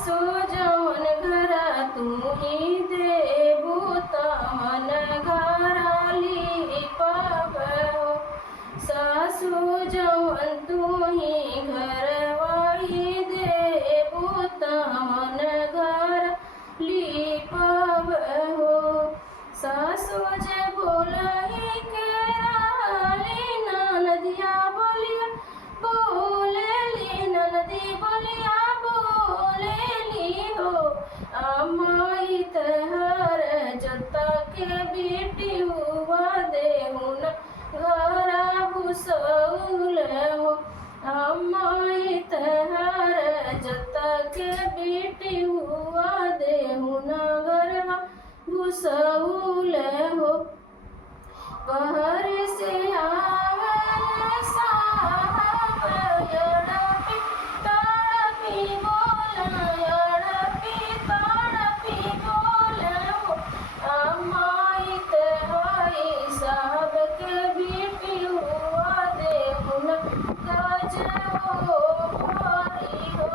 सासु जवन घर तू ही देबू तवन घर लिपाव हो। सासु जवन तू ही घर वाही देबू तवन घर लिपाव हो। सासु जे बोलही के राली ननदिया बोलिया बोलेली ननदी बोलिया बोलेली हो। अमाई तहर जता के बेटी हुआ देहुन घरा भुसौल हो। अमाई तहर जता के बेटी हुआ देहुन घरवा भुसौल हो। बाहर से आवे साहब यड़पी तड़पी बोल यड़पी तड़पी बोल हो। अमाई तहाई साहब के बेटी हुआ देहुन गज हो भारी हो।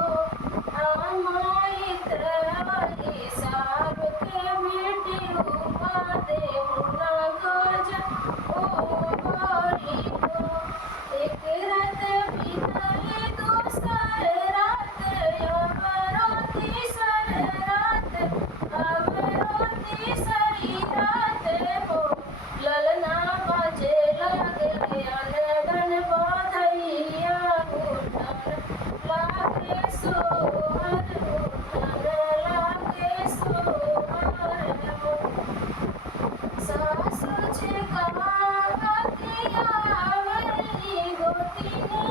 अमाई तहाई साहब के बेटी हुआ देहुन गज हो भारी हो। एक रात बीतली दूसर रात अवरो तीसर रात अवरो तीसरी रात हो। ललना बाजे लगे अनगन बधैया उठन लागे सोहर उठन लागे सोहर हो। सासु जे कहावतिया वली गोतिनी